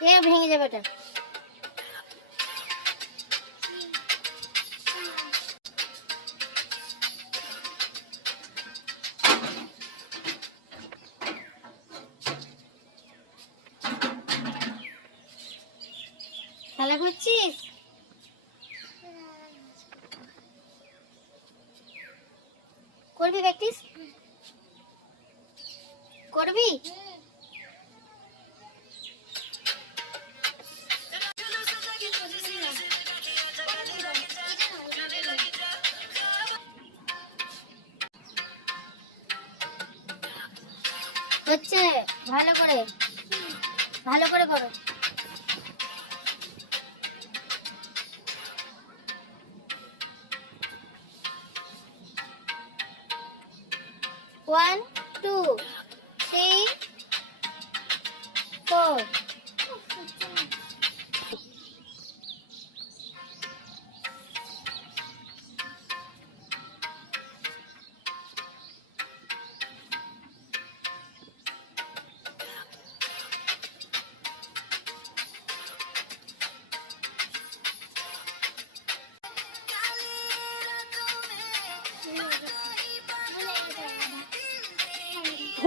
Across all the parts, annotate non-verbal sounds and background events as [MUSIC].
এ ভেঙে যাবে এটা। খেলা করছিস? করবি প্র্যাকটিস করবি? হচ্ছে ভালো করে ভালো করে করো। One two three four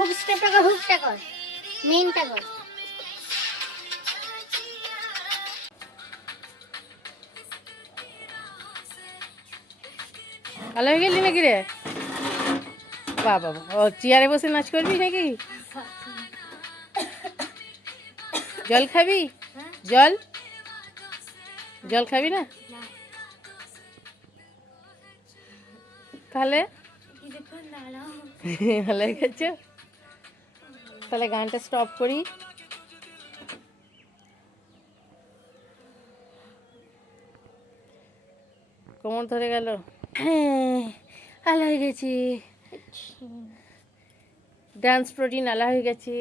hook স্টেপটা কর হুকটা কর। মেইনটা কর। ভালো হয়ে গেলি নাকি রে? বাবা ও চেয়ারে বসে নাচ করবি নাকি? জল খাবি? জল? জল খাবি না? তাহলে? ভালো হয়ে গেছে? তাহলে গানটা স্টপ করি। কোমর ধরে গেল। হ্যাঁ আলা হয়ে গেছি। ডান্স প্রোটিন আলা হয়ে গেছি।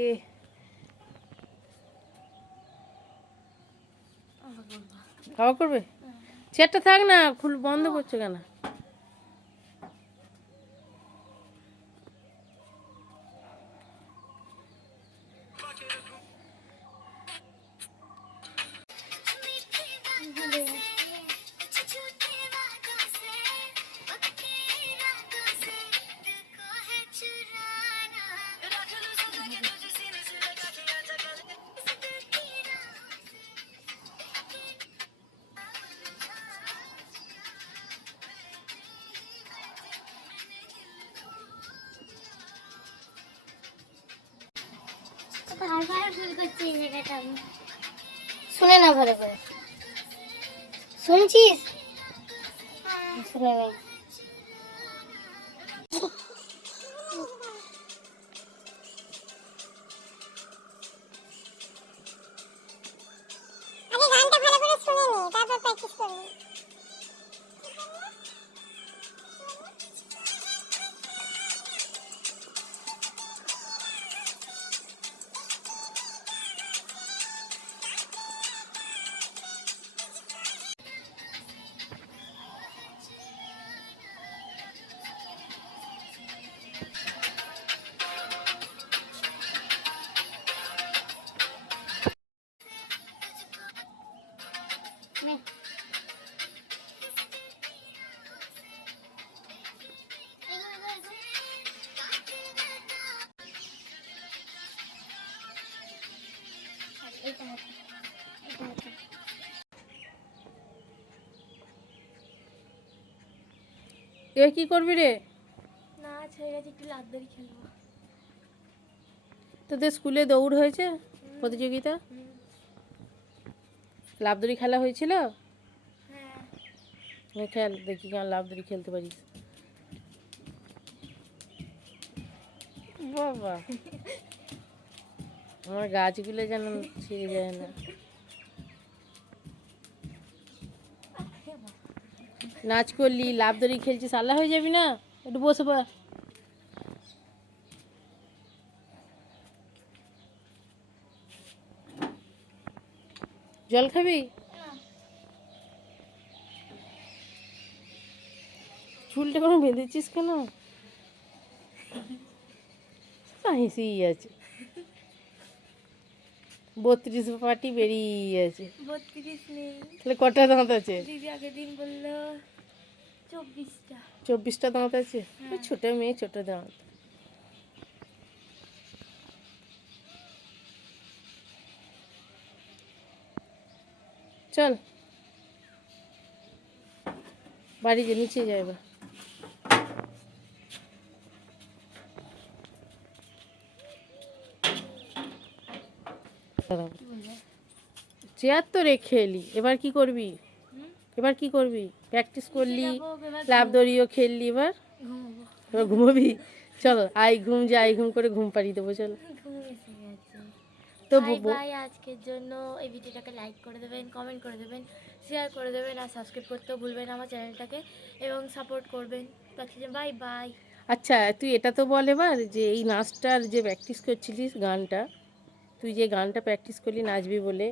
খাওয়া করবে? চেয়ারটা থাক না খুল বন্ধ করছ কেন? শুনে না ভালো করে। শুনছিস? শুনে নেই এ কি করবি রে? না ছেড়ে গেছে একটু লাদ্দারি খেলব। তোদের স্কুলে দৌড় হয়েছে প্রতিযোগিতা? লাভদড়ি খেলা হয়েছিল? হ্যাঁ। খেল দেখি কেমন লাভদড়ি খেলতে পারিস। [LAUGHS] বাবা। আমার গাছগুলো যেন ছিঁড়ে যায় না। নাচ করলি লাভদড়ি খেলছিস, আল্লাহ হয়ে যাবি না? একটু বসে পা জল খাবি? চুলটা কোনো বেঁধেছিস কেন? হেসেই আছে। বত্রিশ পাটি বেরিয়ে আছে। বত্রিশ নেই। তাহলে কটা দাঁত আছে? দিদি আগের দিন বলল চব্বিশটা। চব্বিশটা দাঁত আছে? হ্যাঁ। মেয়ে ছোটো দাঁত। চল। বাড়ি যে নিচে যাই এবার দাঁড়াও। কি বলবে চেয়ার তো রেখে এলি। এবার কি করবি? এবার কি করবি? প্র্যাকটিস করলি লাভ দড়িও খেললি এবার। এবার ঘুমোবি? চলো আই ঘুম যে আই ঘুম করে ঘুম পাড়িয়ে দেবো চলো। তো বাই আজকের জন্য। এই ভিডিওটাকে লাইক করে দেবেন কমেন্ট করে দেবেন শেয়ার করে দেবেন আর সাবস্ক্রাইব করতেও ভুলবেন আমার চ্যানেলটাকে এবং সাপোর্ট করবেন। বাই বাই আচ্ছা তুই এটা তো বল এবার যে এই নাচটার যে প্র্যাকটিস করছিলিস গানটা। তুই যে গানটা প্র্যাকটিস করলি নাচবি বলে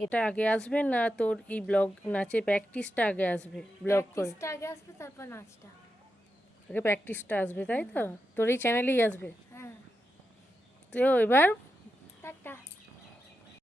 এটা আগে আসবে না তোর এই ব্লগ নাচের প্র্যাকটিসটা আগে আসবে? ব্লগ করে। আগে আসবে তারপর নাচটা। আগে প্র্যাকটিসটা আসবে তাই তো? তোর এই চ্যানেলেই আসবে? হ্যাঁ। তো এবার টাটা।